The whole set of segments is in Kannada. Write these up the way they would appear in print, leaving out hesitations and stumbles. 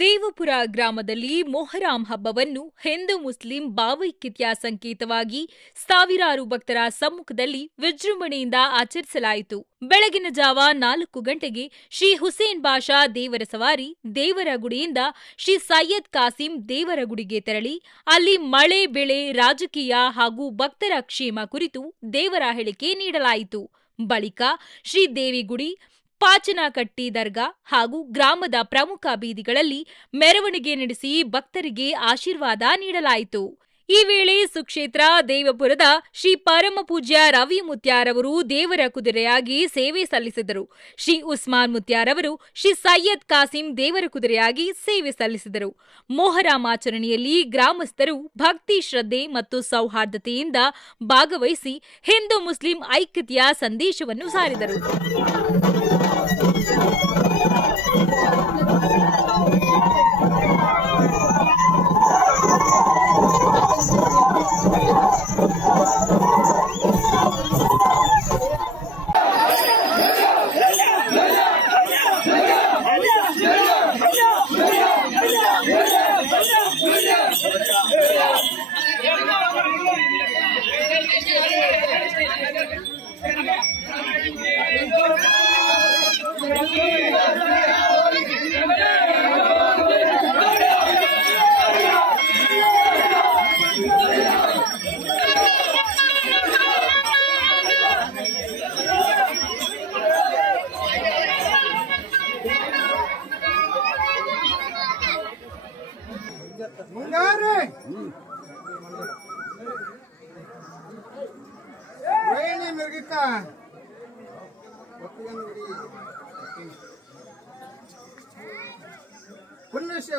ದೇವಪುರ ಗ್ರಾಮದಲ್ಲಿ ಮೊಹರಾಂ ಹಬ್ಬವನ್ನು ಹಿಂದೂ ಮುಸ್ಲಿಂ ಭಾವೈಕ್ಯತೆಯ ಸಂಕೇತವಾಗಿ ಸಾವಿರಾರು ಭಕ್ತರ ಸಮ್ಮುಖದಲ್ಲಿ ವಿಜೃಂಭಣೆಯಿಂದ ಆಚರಿಸಲಾಯಿತು. ಬೆಳಗಿನ ಜಾವ 4 ಗಂಟೆಗೆ ಶ್ರೀ ಹುಸೇನ್ ಬಾಷಾ ದೇವರ ಸವಾರಿ ದೇವರಗುಡಿಯಿಂದ ಶ್ರೀ ಸೈಯದ್ ಕಾಸಿಂ ದೇವರಗುಡಿಗೆ ತೆರಳಿ ಅಲ್ಲಿ ಮಳೆ, ಬೆಳೆ, ರಾಜಕೀಯ ಹಾಗೂ ಭಕ್ತರ ಕ್ಷೇಮ ಕುರಿತು ದೇವರ ಹೇಳಿಕೆ ನೀಡಲಾಯಿತು. ಬಳಿಕ ಶ್ರೀ ದೇವಿಗುಡಿ, ಪಾಚನಕಟ್ಟಿ ದರ್ಗಾ ಹಾಗೂ ಗ್ರಾಮದ ಪ್ರಮುಖ ಬೀದಿಗಳಲ್ಲಿ ಮೆರವಣಿಗೆ ನಡೆಸಿ ಭಕ್ತರಿಗೆ ಆಶೀರ್ವಾದ ನೀಡಲಾಯಿತು. ಈ ವೇಳೆ ಸುಕ್ಷೇತ್ರ ದೇವಪುರದ ಶ್ರೀ ಪರಮಪೂಜ್ಯ ರವಿ ಮುತ್ಯಾರವರು ದೇವರ ಕುದುರೆಯಾಗಿ ಸೇವೆ ಸಲ್ಲಿಸಿದರು. ಶ್ರೀ ಉಸ್ಮಾನ್ ಮುತ್ಯಾರವರು ಶ್ರೀ ಸೈಯದ್ ಕಾಸಿಂ ದೇವರ ಕುದುರೆಯಾಗಿ ಸೇವೆ ಸಲ್ಲಿಸಿದರು. ಮೊಹರಾಂ ಆಚರಣೆಯಲ್ಲಿ ಗ್ರಾಮಸ್ಥರು ಭಕ್ತಿ, ಶ್ರದ್ಧೆ ಮತ್ತು ಸೌಹಾರ್ದತೆಯಿಂದ ಭಾಗವಹಿಸಿ ಹಿಂದೂ ಮುಸ್ಲಿಂ ಐಕ್ಯತೆಯ ಸಂದೇಶವನ್ನು ಸಾರಿದರು.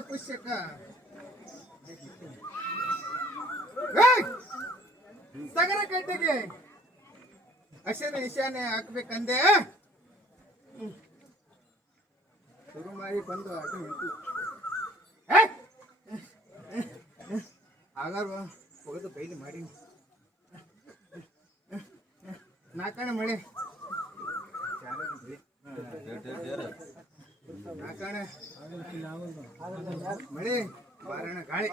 ಪುಷ್ಯಕ ಸಗರ ಕಟ್ಟೆಗೆ ಹಸಿರು ಈಶಾನ್ಯ ಹಾಕ್ಬೇಕಂದೆ ಶುರು ಮಾಡಿ ಬಂದು ಆಟ ನಿಂತು ಆಗಾರ ಹೋಗೋದು ಬೈಲಿ ಮಾಡಿ ನಾಕಣ ಮಳೆ ನಾಕಣ ಮಳೆ ಬಾರಣ ಗಾಳಿ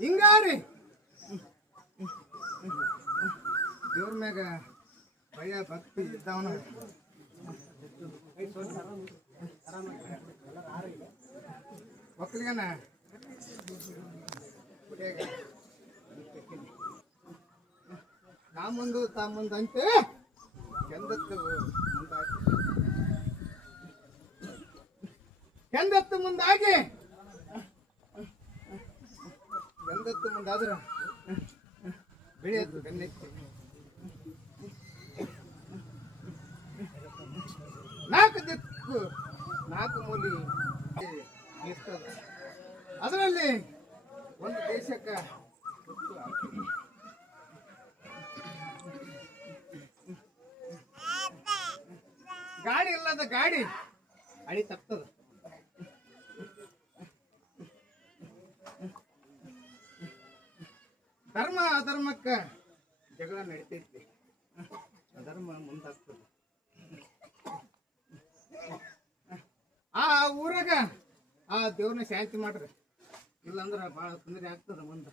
ಹಿಂಗಾರಿ ದೇವ್ರ ಮ್ಯಾಗ ಭಯ ಭಕ್ತಿ ಇದ್ದವನ ಒಕ್ಕಲಿಗನ ತಾಮುಂದು ತಾಮುಂದಂತೆ ಕೆಂದತ್ತು ಮುಂದಾಗಿ ಗಂಧತ್ತು ಮುಂದಾದ್ರ ಬೆಳೆಯತ್ತು ಗನ್ನೆತ್ತಿ ನಾಲ್ಕು ದಿಕ್ಕು ನಾಲ್ಕು ಮೂಲಿ ಅದರಲ್ಲಿ ಒಂದು ದೇಶಕ್ಕ ಗಾಡಿ ಇಲ್ಲದ ಗಾಡಿ ಅಡಿ ತಪ್ತದ. ಧರ್ಮ ಅಧರ್ಮಕ್ಕ ಜಗಳ ನಡೀತೈತಿ, ಅಧರ್ಮ ಮುಂದಾಗ್ತದೆ. ಆ ಊರಾಗ ಆ ದೇವ್ರನ್ನ ಶಾಂತಿ ಮಾಡ್ರಿ, ಇಲ್ಲಾಂದ್ರ ಭಾಳ ತೊಂದರೆ ಆಗ್ತದ ಮುಂದೆ.